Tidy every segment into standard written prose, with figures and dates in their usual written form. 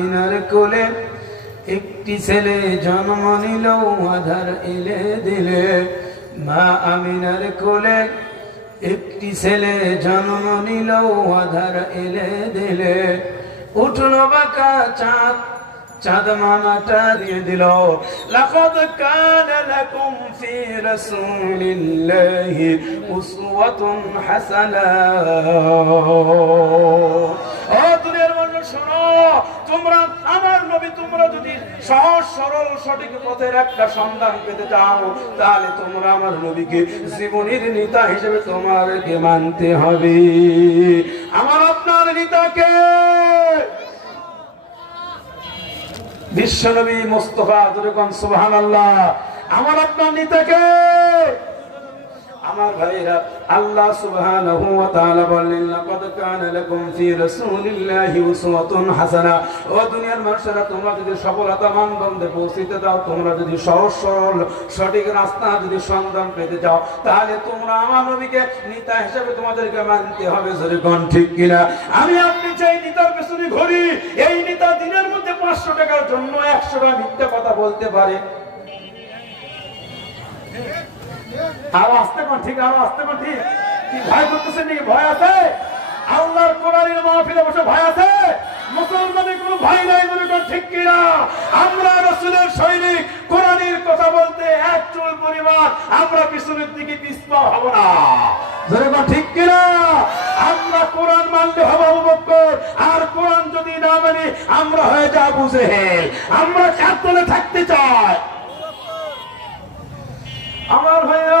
আমিনার কোলে একটি ছেলে জন্ম নিল আধার এলে দিলে। মা আমিনার কোলে একটি ছেলে জন্ম নিল আধার এলে দিলে। উঠল বাঁকা চাঁদ, চাঁদ মামাটা দিয়ে দিল। লাকাদ কানা লাকুম ফি রাসূলিল্লাহি উসওয়াতুন হাসানাহ। ও দুনিয়ার মানুষ শোনো, তোমরা আমার নবী, তোমরা যদি সহজ সরল সঠিক পথের একটা সন্ধান পেতে চাও, তাহলে তোমরা আমার নবীকে জীবনের নেতা হিসেবে তোমাদেরকে মানতে হবে। আমার আপনার নেতাকে বিশ্বনবী মুস্তাফা, সুবহানাল্লাহ। আমার আপনার নেতাকে আমার ভাইরা, আল্লাহ সুবহানাহু ওয়া তাআলা বলেন, লাকাদ কানা লাকুম ফি রাসূলিল্লাহি উসওয়াতুন হাসানাহ। ও দুনিয়ার মানুষেরা, তোমরা যদি সফলতা মানদণ্ডে পৌঁছতে দাও, তোমরা যদি সহজ সরল সঠিক রাস্তা যদি সন্ধান পেতে চাও, তাহলে তোমরা আমার নবীকে নেতা হিসেবে তোমাদেরকে মানতে হবে। জোরে কোন ঠিক কিনা? আমি আপনি চাই নেতার পেছনে ঘুরি, এই নেতা দিনের মধ্যে 500 টাকার জন্য 100টা মিথ্যা কথা বলতে পারে। আরো আসতে কোন ঠিক, আরো আসতে কোন ঠিক। কি ভয় করতেছেন নাকি? ভয় আছে? আল্লাহর কোরআনের মাহফিলে বসে ভয় আছে? মুসলমানের কোনো ভয় নাই। বলে ঠিক কিনা? আমরা রাসূলের সৈনিক, কোরআনের কথা বলতে এক চুল পরিমাণ আমরা পিছনের দিকে পিছপা হব না। জোরে বল ঠিক কিনা? আমরা কোরআন মানলে হব আবু বকর, আর কোরআন যদি না মানি আমরা হয়ে যাব আবু জেহেল। আমরা এক দলে থাকতে চাই। আমার ভাইরা,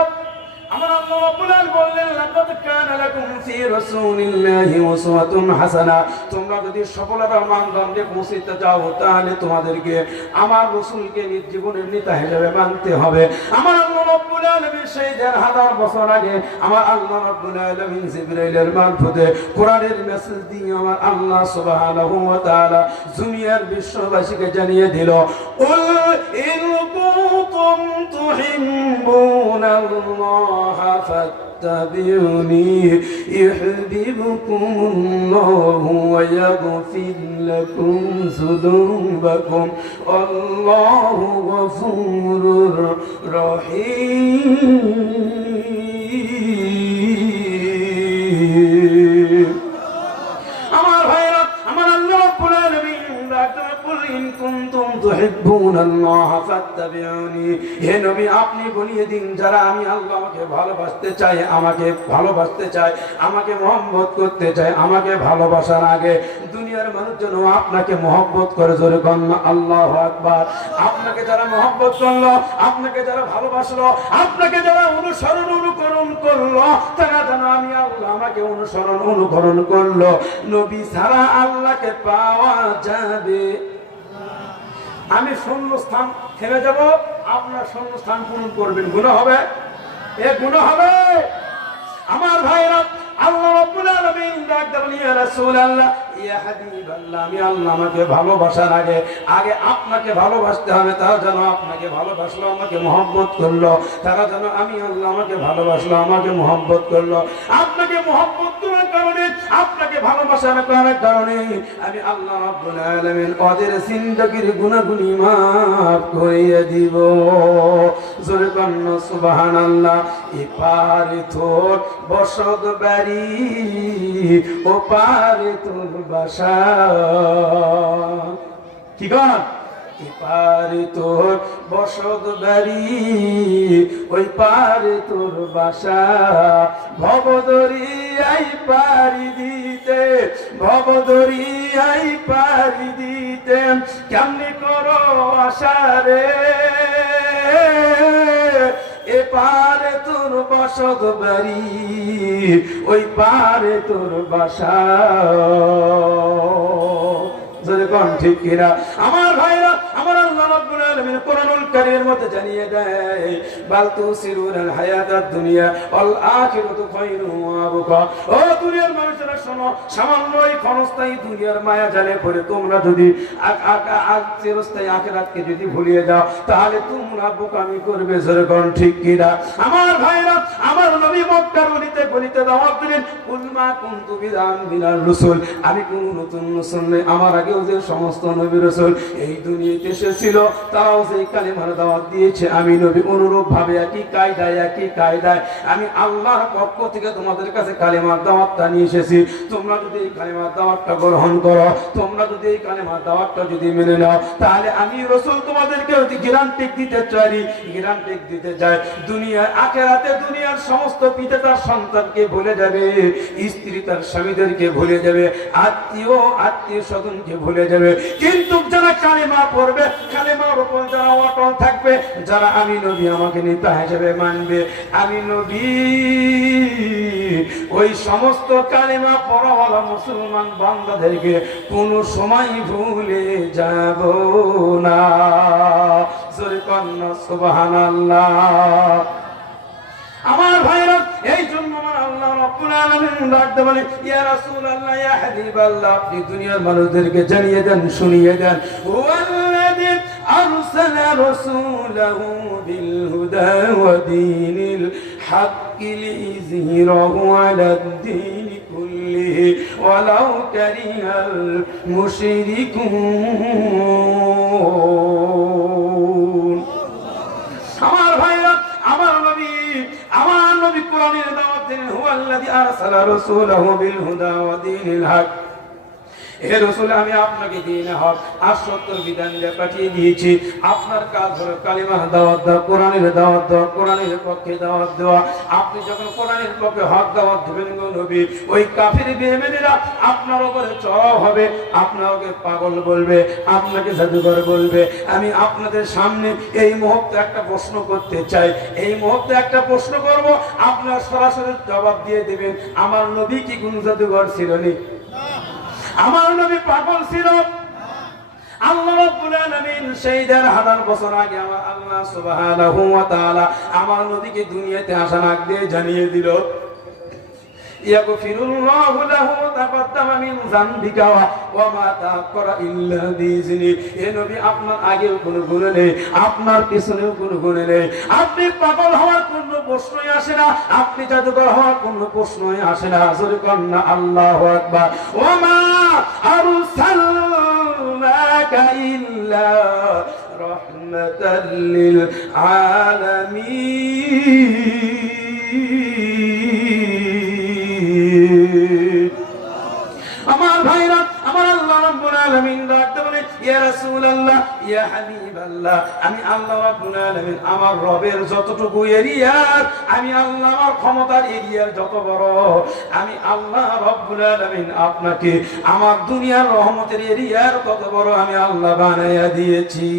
আমার আল্লাহ রাব্বুল আলামিন বললেন, লাকাদ কানা লাকুম ফি রাসূলিল্লাহি উসওয়াতুন হাসানাহ। তোমরা যদি সফলতা মানদণ্ডে পৌঁছতে চাও, তাহলে তোমাদেরকে আমার রাসূলকে নিজ জীবনের নেতা হিসেবে মানতে হবে। আমার আল্লাহ রাব্বুল আলামিন সেই ১৫০০ বছর আগে আমার আল্লাহ রাব্বুল আলামিন জিবরাইলের মারফতে কোরআনের মেসেজ দিয়ে আমার আল্লাহ সুবহানাহু ওয়া তাআলা দুনিয়ার বিশ্ববাসীকে জানিয়ে দিল, উল ইন কুনতুম তুহিব্বুনাল্লাহ فاتبعوني يحببكم الله ويغفر لكم ذنوبكم والله غفور رحيم। আমার ভাইরা, আমার আল্লাহ রাব্বুল আলামিন ইন কুনতুম তুহিব্বুনাল্লাহ ফাত্তাবিউনি। হে নবী, আপনি বলিয়ে দিন, যারা আমি আল্লাহকে ভালোবাসতে চাই, আমাকে ভালোবাসতে চাই, আমাকে মহব্বত করতে চাই, আমাকে ভালোবাসার আগে দুনিয়ার মানুষ যেন আপনাকে মহব্বত করে। জোরে বলুন আল্লাহু আকবার। আপনাকে যারা মহব্বত করলো, আপনাকে যারা ভালোবাসলো, আপনাকে যারা অনুসরণ অনুকরণ করলো, তারা যেন আমি আল্লাহ আমাকে অনুসরণ অনুকরণ করলো। নবী ছাড়া আল্লাহকে পাওয়া যাবে। আমি শূন্য স্থান থেমে যাব, আপনার শূন্য স্থান পূরণ করবেন। গুনাহ হবে? এ গুনাহ হবে? আমার ভাইরা, আল্লাহ রাব্বুল আলামিন ডাক দেন, ইয়া রাসূলুল্লাহ, ইয়া হাবিবাল্লাহ, আমি আল্লাহ আমাকে ভালোবাসার আগে আপনাকে ভালোবাসতে হবে। তারা যেন আপনাকে ভালোবাসলো, আমাকে মহব্বত করলো। তারা যেন আমি আল্লাহ আমাকে ভালোবাসলো, আমাকে মহব্বত করলো। আপনাকে মহব্বত করার কারণে, আপনাকে ভালোবাসার কারণে আমি আল্লাহ রাব্বুল আলামিন ওদের জিন্দেগীর গুনাহগুলি মাফ করিয়ে দিব। জোরে বলুন সুবহানাল্লাহ। এপারে তোর বসত বাড়ি, ও পারে তোর বাসা। কি গান? এপারে তোর বসত বাড়ি, ওই পারে তোর বাসা। ভবদরিয়াই পারি দিতে, ভবদরিয়াই পারি দিতে, কেমনে করো আশা রে। এপারে তোর বসত বাড়ি, ওই পারে তোর বাসা। জোরে কোন ঠিক কিনা? আমার ভাইরা, আমার আল্লাহ রাব্বুল আলামিন কোরআনুল কারীমের মধ্যে জানিয়ে দেয় বাল তুসিরুনাল হায়াতাদ দুনিয়া ওয়াল আখিরাতু খায়রুন ওয়া আবকা। ও দুনিয়ার মানুষেরা শোনো, সামান্য এই ক্ষণস্থায়ী দুনিয়ার মায়া জালে পড়ে তোমরা যদি চিরস্থায়ী আখিরাতকে যদি ভুলিয়ে যাও তাহলে তোমরা বোকামি করবে। যেরকম ঠিক কিনা আমার ভাইরা, আমার নবী মক্কার গলিতে গলিতে দাওয়াত দিলেন, কুল মা কুনতু বিদান মিনার রাসূল, আমি কোন নতুন রাসূল নই, আমার আগেও যে সমস্ত নবী রাসূল এই দুনিয়াতে এসেছিল তারাও সেই কালিমার দাওয়াত দিয়েছে। আমি নবী অনুরূপ ভাবে একই কায়দায় আমি আল্লাহর পক্ষ থেকে তোমাদের কাছে কালিমার দাওয়াতটা নিয়ে এসেছি। তোমরা যদি এই কালিমার দাওয়াতটা গ্রহণ করো, তোমরা যদি এই কালিমার দাওয়াতটা যদি মেনে নাও, তাহলে আমি রাসূল তোমাদেরকে গ্যারান্টি দিতে চাই দুনিয়ার আখিরাতে দুনিয়ার সমস্ত পিতা তার সন্তানকে ভুলে যাবে, স্ত্রী তার স্বামীদেরকে ভুলে যাবে, আত্মীয় স্বজনকে ভুলে যাবে। কিন্তু যারা কালিমা পড়বে, কালিমার উপর যারা অটল থাকবে, যারা আমি নবী আমাকে নেতা হিসেবে মানবে, আমি নবী ওই সমস্ত কালিমা পড়াওয়ালা মুসলমান বান্দাদেরকে কোনো সময় ভুলে যাব না। জোরে কন্না সুবহানাল্লাহ। আমার ভাইরা, এই জন্য আমার আল্লাহ রাব্বুল আলামিন ডাকতে বলে, ইয়া রাসূলুল্লাহ, ইয়া হাবিবাল্লাহ, আপনি দুনিয়ার মানুষদেরকে জানিয়ে দেন, শুনিয়ে দেন, ওয়াল্লাযী আরসালা রাসূলাহু বিল হুদা ওয়া দীনিল হাক্কি লিইযহিরাহু আলাদ দীনি কুল্লিহি ওয়ালাউ কারিহাল মুশরিকুন। আমার ভাইরা, আমার নবী কোরআনের দাওয়াত দেন, হুয়াল্লাযী আরসালা রাসূলাহু বিল হুদা ওয়া দীনিল হক। হে রাসূল, আমি আপনাকে দ্বীনে হক আর সত্যের বিধান দিয়ে পাঠিয়ে দিয়েছি। আপনার কাজ হলো কালিমার দাওয়াত দেওয়া, কোরআনের দাওয়াত দেওয়া, কোরআনের পক্ষে দাওয়াত দেওয়া। আপনি যখন কোরআনের পক্ষে হক দাওয়াত দেবেন গো নবী, ওই কাফির বেঈমানেরা আপনার উপরে চড়াও হবে, আপনাকে পাগল বলবে, আপনাকে জাদুকর বলবে। আমি আপনাদের সামনে এই মুহূর্তে একটা প্রশ্ন করতে চাই, এই মুহূর্তে একটা প্রশ্ন করব, আপনারা সরাসরি জবাব দিয়ে দেবেন। আমার নবী কি কোন জাদুকর ছিল না? আমার নবী পাগল ছিল? আল্লাহ রাব্বুল আলামিন সেই ১৫০০ বছর আগে আমার আল্লাহ সুবহানাহু ওয়া তাআলা আমার নবীকে দুনিয়াতে আসার আগ দিয়ে জানিয়ে দিল, ইয়াগফিরুল্লাহু লাহু তাকাদ্দামা মিন যামবিকা ওয়া মা তাআক্কারা ইল্লা বিইজনি। হে নবী, আপনার আগেও কোনো গুনাহ নেই, আপনার পিছনেও কোনো গুনাহ নেই। আপনি পাগল হওয়ার কোনো প্রশ্নই আসে না, আপনি জাদুকর হওয়ার কোনো প্রশ্নই আসে না। জোরে কন্না আল্লাহু আকবার। ওয়া মা আরসালনাকা ইল্লা রাহমাতাল লিল আলামিন। আমার ভাইরা, আমার আল্লাহ রাব্বুল আলামিন ডাকতে বলে, ইয়া রাসূলুল্লাহ, ইয়া হাবিবাল্লাহ, আমি আল্লাহ রাব্বুল আলামিন আমার রবের যতটুকু এরিয়ার, আমি আল্লাহ আমার ক্ষমতার এরিয়ার যত বড়, আমি আল্লাহ রাব্বুল আলামিন আপনাকে আমার দুনিয়ার রহমতের এরিয়ার তত বড় আমি আল্লাহ বানাইয়া দিয়েছি।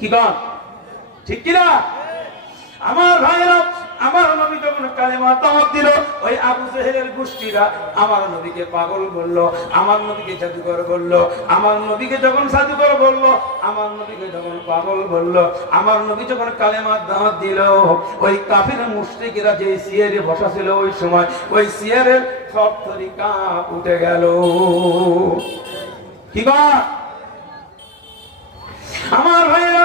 কি কন ঠিক কিনা? আমার ভাইরা, আমার নবী যখন কালেমা দাওয়াত দিল, ওই আবু জেহেলের গোষ্ঠীরা আমার নবীকে পাগল বলল, আমার নবীকে জাদুকর বলল, আমার নবীকে যখন জাদুকর বলল, আমার নবীকে যখন পাগল বলল, আমার নবী যখন কালেমা দাওয়াত দিল, ওই কাফির মুশরিকরা যে সিয়ারে বসা ছিল ওই সময়, ওই সিয়ারের থরথরি কাঁপ উঠে গেল। কি বা আমার ভাইরা,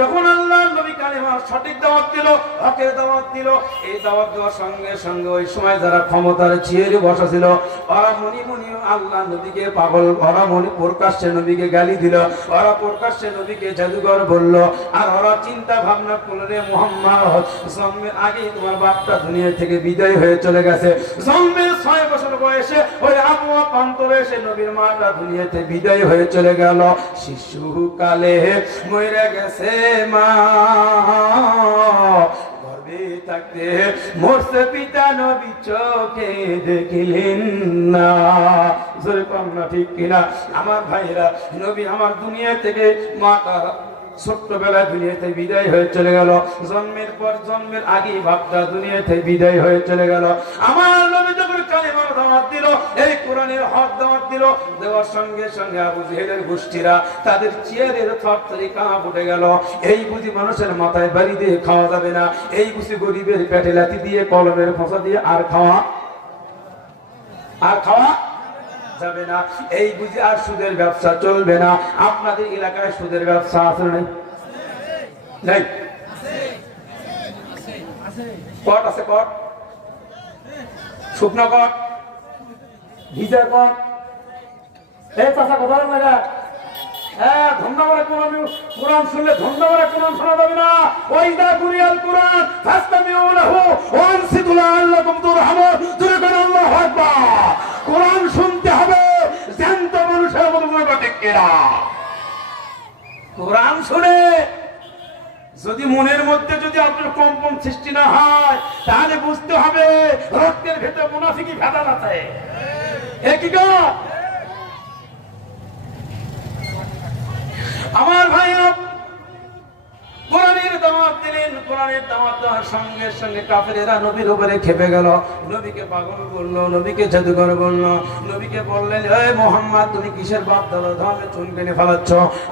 যখন আল্লাহর নবী কালিমার সঠিক দাওয়াত দিল, হকের দাওয়াত দিল, এই দাওয়াত দেওয়ার সঙ্গে সঙ্গে ওই সময় যারা ক্ষমতার চেয়ারে বসা ছিল, ওরা মনি মনি আল্লাহ নবীকে পাগল, ওরা মনি প্রকাশ্যে নবীকে গালি দিল, ওরা প্রকাশ্যে নবীকে জাদুকর বলল। আর ওরা চিন্তা ভাবনা করলে, মুহাম্মদ জন্মের আগেই তোমার বাপটা দুনিয়া থেকে বিদায় হয়ে চলে গেছে। জন্মের ৬ বছর বয়সে ওই আবুয়া প্রান্তরে এসে নবীর মাটা দুনিয়াতে বিদায় হয়ে চলে গেল। শিশুকালে মরে গেছে মা, গর্ভে থাকতে মরছে পিতা, নবী চোখে দেখিলেন না। জোরে কন্না ঠিক কিনা? আমার ভাইরা, নবী আমার দুনিয়া থেকে মাতা ছোট্টবেলায় দুনিয়াতে বিদায় হয়ে চলে গেল। জন্মের পর জন্মের আগেই বাপটা দুনিয়াতে বিদায় হয়ে চলে গেল। আমার নবী যখন কালিমার দাওয়াত দিল, এই কোরআনের হক দাওয়াত দিল, দেওয়ার সঙ্গে সঙ্গে আবু জেহেলের গোষ্ঠীরা তাদের চেয়ারের থরথরি কাঁপ উঠে গেল। এই বুঝি মানুষের মাথায় বাড়ি দিয়ে খাওয়া যাবে না, এই বুঝি গরিবের পেটে লাথি দিয়ে কলমের খোঁচা দিয়ে আর খাওয়া যাবে না, এই বুঝি আর সুদের ব্যবসা চলবে না। আপনাদের এলাকায় সুদের ব্যবসা আছে নাই? কট আছে, কট, শুকনো কট, ভিজা কট। এই চাষা কথা না, হ্যাঁ ধন্যবাদ। কোরআন শুনলে ধন্যবাদ কোরআন শোনা যাবে না। ওয়াইদা কুরিয়াল কোরআন ফাসতামিউ লাহু ওয়া আনসিতু লাআল্লাকুম তুরহামুন। জোরে করে আল্লাহু আকবার। কোরআন শুনতে হবে জ্যান্ত মানুষের মতো বলবে ঠিক কিনা। কোরআন শুনে যদি মনের মধ্যে যদি আপনার কম্পন সৃষ্টি না হয়, তাহলে বুঝতে হবে রক্তের ভেতরে মুনাফিকি ভেদাল আছে। একই গো আমার ভাইরা, কোরআনের দাওয়াত দিলেন। কোরআনের দাওয়াত দেওয়ার সঙ্গে সঙ্গে কাফেরেরা নবীর উপরে খেপে গেল, নবীকে পাগল বললো, নবীকে জাদুকর বললো। নবীকে বললেন, এই মুহাম্মদ, তুমি কিসের বাপ দাদা ধর্মে চুনকালি ফেলাচ্ছ?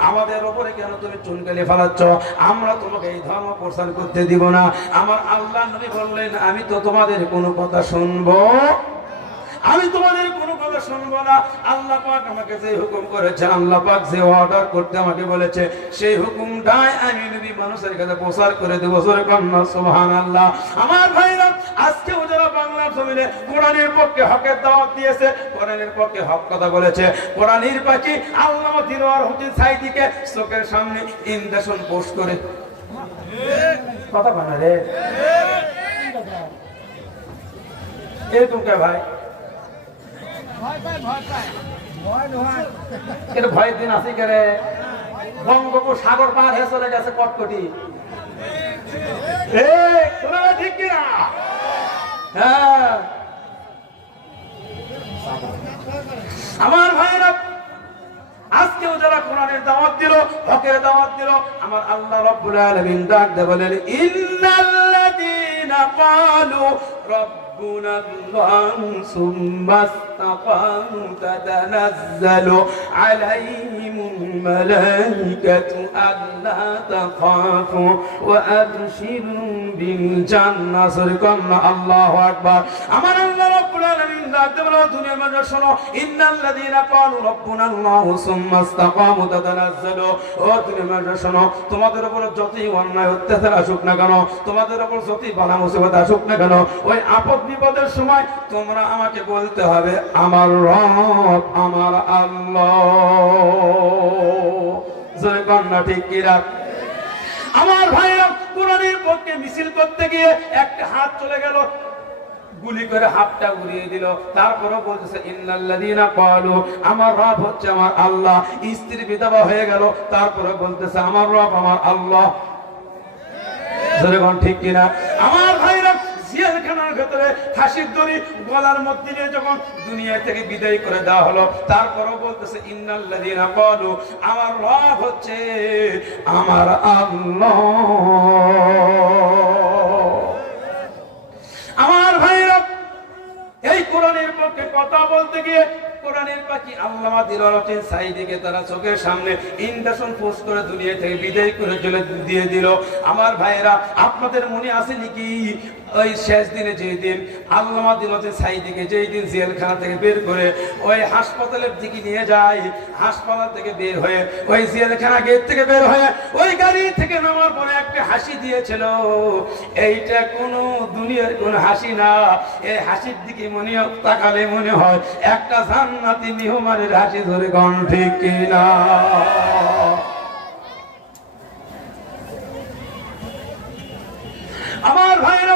আমাদের উপরে কেন তুমি চুনকালি ফেলাচ্ছ? আমরা তোমাকে এই ধর্ম প্রচার করতে দিব না। আমার আল্লাহ নবী বললেন, আমি তো তোমাদের কোনো কথা শুনবো, আমি তোমাদের কোনো কথা শুনবো না। আল্লাহ পাক আমাকে যে হুকুম করেছে, আল্লাহ পাক যে অর্ডার করতে আমাকে বলেছে, সেই হুকুমটাই আমি নবী মানুষের কাছে প্রচার করে দেবো। সুবহানাল্লাহ। আমার ভাইরা, আজকেও যারা বাংলার জমিনে কোরআনের পক্ষে হকের দাওয়াত দিয়েছে, কোরআনের পক্ষে হক কথা বলেছে, কোরআনের পাখি আল্লামা দিলওয়ার হোসেন সাইদিকে চোখের সামনে ইনভিটেশন পোস্ট করে কথা বলে রে, এরকম কে ভাই? ভয়ের দিন আসি করে বঙ্গোপসাগর পার হয়ে চলে গেছে কটকটি। ঠিক কিনা? হ্যাঁ আমার ভাইরা, আজকেও যারা কোরআনের দাওয়াত দিল, হকের দাওয়াত দিল, আমার আল্লাহ রাব্বুল আলামিন ডাক দিয়ে বলেন, ইন্নাল্লাযীনা ক্বালু ربنا الله ثم استقاموا تتنزل عليهم الملائكة ألا تخافوا وأبشروا بالجنة। صدقنا الله أكبر। أمر الله رب العالمين দুনিয়ার মানুষ শোনো, ইন্নাল্লাযীনা ক্বালু রাব্বুনা আল্লাহু সুম্মা ইসতাকামু তাতানাজ্জালু। ও দুনিয়ার মানুষ শোনো, তোমাদের উপর যতই অন্যায় অত্যাচার আসুক না কেন, তোমাদের উপর যতই বালা মুসিবত আসুক না কেন, ওই আপদ বিপদের সময় তোমরা আমাকে বলতে হবে, আমার রব, আমার আল্লাহ। জোরে কন্যা ঠিক কিনা? আমার ভাইরা, কোরআনের পক্ষে মিছিল করতে গিয়ে একটা হাত চলে গেল, গুলি করে হাতটা উড়িয়ে দিল। তারপরে বলতেছে, ইন্নাল্লাযীনা ক্বালু, আমার রব হচ্ছে আমার আল্লাহ। স্ত্রী বিধবা হয়ে গেল, তারপরে বলতেছে, আমার রব আমার আল্লাহ। জোরে কোন ঠিক কিনা? আমার ভাইরা, জেলখানার ভেতরে ফাঁসির দড়ি গলার মধ্যে দিয়ে যখন দুনিয়া থেকে বিদায় করে দেওয়া হলো, তারপরও বলতেছে, ইন্নাল্লাযীনা ক্বালু, আমার রব হচ্ছে আমার আল্লাহ। আমার ভাইরা, এই কোরআনের পক্ষে কথা বলতে গিয়ে কোরআনের পাখি আল্লামা দিলওয়ার হোসেন সাইদিকে তারা চোখের সামনে ইনভিটেশন পোস্ট করে দুনিয়া থেকে বিদায় করে চলে দিয়ে দিল। আমার ভাইরা, আপনাদের মনে আছে নাকি ওই শেষ দিনে যেই দিন আল্লামা দিলওয়ার হোসেন সাইদিকে যেই দিন জেলখানা থেকে বের করে ওই হাসপাতালের দিকে নিয়ে যায়, হাসপাতাল থেকে বের হয়ে ওই জেলখানা গেট থেকে বের হয়ে ওই গাড়ি থেকে নামার পরে একটা হাসি দিয়েছিল। এইটা কোনো দুনিয়ার কোনো হাসি না, এই হাসির দিকে মনে তাকালে মনে হয় একটা জান্নাতি মেহমানের হাসি। ধরে কোন ঠিক কিনা? আমার ভাইরা,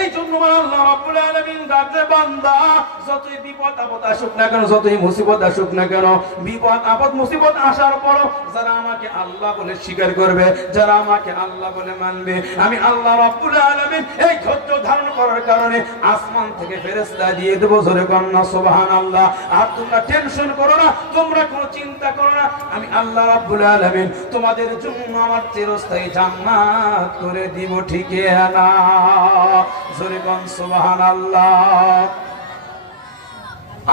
এই জন্য আল্লাহ রাব্বুল আলামিন ডাকে, বান্দা যতই বিপদ আপদ আসুক না কেন, যতই মুসিবত আসুক না কেন, বিপদ আপদ মুসিবত আসার পরও যারা আমাকে আল্লাহ বলে স্বীকার করবে, যারা আমাকে আল্লাহ বলে মানবে, আমি আল্লাহ রাব্বুল আলামিন এই ধৈর্য ধারণ করার কারণে আসমান থেকে ফেরেশতা দিয়ে দেব। জোরে কন্না সুবহানাল্লাহ। আর তোমরা টেনশন করো না, তোমরা কোনো চিন্তা করো না, আমি আল্লাহ রাব্বুল আলামিন তোমাদের জন্য আমার চিরস্থায়ী জান্নাত করে দিব। ঠিক না? জোরে কোন সুবহানাল্লাহ।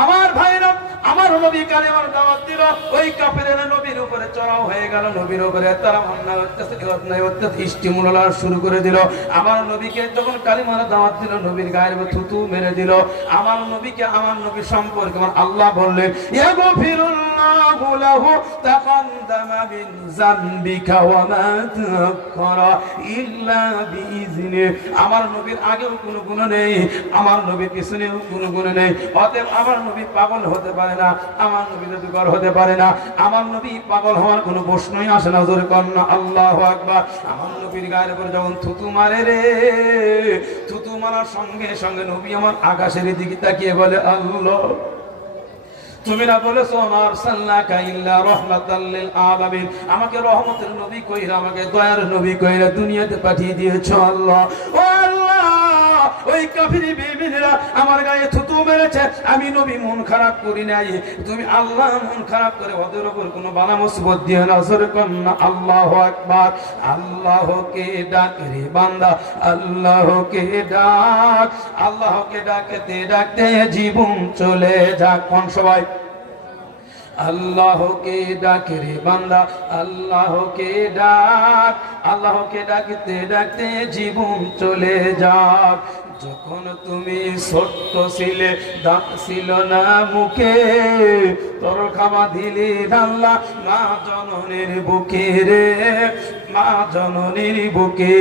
আমার ভাইরা, আমার নবী কালেমার দাওয়াত দিল, ওই কাফেরেরা নবীর উপরে চড়াও হয়ে গেল, নবীর উপরে তারা অন্যায় অত্যাচার স্টিমুলার শুরু করে দিল। আমার নবীকে যখন কালেমার দাওয়াত দিল, নবীর গায়ের উপর থুতু মেরে দিল। আমার নবীকে, আমার নবী সম্পর্কে আমার আল্লাহ বললেন, ইয়াগফিরুল্লাহু লাহু তাকাদ্দামা মিন যামবিকা ওয়া মা তাআখারা ইল্লা বিইজনি। আমার নবীর আগেও কোনো গুনাহ নেই, আমার নবীর পিছনেও কোনো গুনাহ নেই। অতএব আমার নবী পাগল হতে পারে না, আমার নবী জাদুকর হতে পারে না, আমার নবী পাগল হওয়ার কোনো প্রশ্নই আসে না। জোরে কর না আল্লাহু আকবার। আমার নবীর গায়ের উপর যখন থুতু মারে রে, থুতু মারার সঙ্গে সঙ্গে নবী আমার আকাশের দিকে তাকিয়ে বলে, আল্লাহ তুমি না বলেছো আরসালনাকা ইল্লা রাহমাতাল লিল আলামিন, আমাকে রহমতের নবী কইরা, আমাকে দয়ার নবী কইরা দুনিয়াতে পাঠিয়ে দিয়েছো আল্লাহ। ও আল্লাহ, ওই কাফির বেঈমানেরা আমার গায়ে থুতু মেরেছে, আমি নবী মন খারাপ করি নাই, তুমি আল্লাহ মন খারাপ করে ওদের উপর কোনো বালা মুসিবত দিও না। জোরে কর না আল্লাহু আকবার। আল্লাহকে ডাক রে বান্দা, আল্লাহকে ডাক, আল্লাহকে ডাকতে ডাকতে জীবন চলে যাক। কোন সবাই আল্লাহকে ডাক রে বান্দা, আল্লাহকে ডাক, আল্লাহকে ডাকতে ডাকতে জীবন চলে যাক। যখন তুমি ছোট্ট ছিলে, দাঁত ছিল না মুখে, তোর খাওয়া দিলি আল্লাহ মা জননীর বুকে রে, মা জননীর বুকে।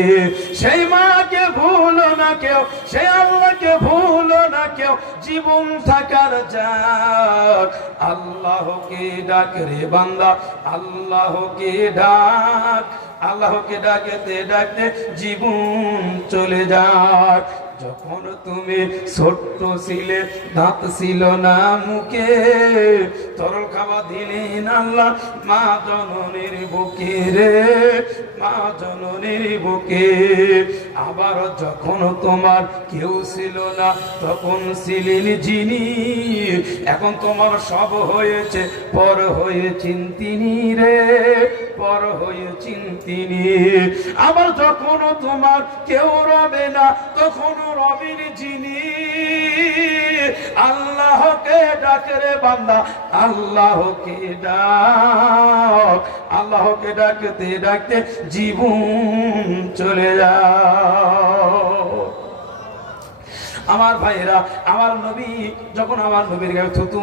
সেই মাকে ভুলো না কেউ, সেই আল্লাহকে ভুলো না কেউ, জীবন থাকার যাক। আল্লাহকে ডাক রে বান্দা, আল্লাহকে ডাক, আল্লাহকে ডাকতে ডাকতে জীবন চলে যাক। যখন তুমি ছোট্ট ছিলে, দাঁত ছিল না মুখে, তরল খাওয়া দিলেন আল্লাহ মা জননীর বুকে রে, মা জননীর বুকে। আবার যখন তোমার কেউ ছিল না, তখন ছিলেন যিনি, এখন তোমার সব হয়েছে, পর হয়েছেন তিনি রে, পর হয়েছেন তিনি। আবার যখন তোমার কেউ রবে না, তখন রবির যিনি। আল্লাহকে ডাক রে বান্দা, আল্লাহকে ডাক, আল্লাহকে ডাকতে ডাকতে জীবন চলে যাও। আমার ভাইরা, আমার নবী যখন আমার নবীর গায়ে থুতু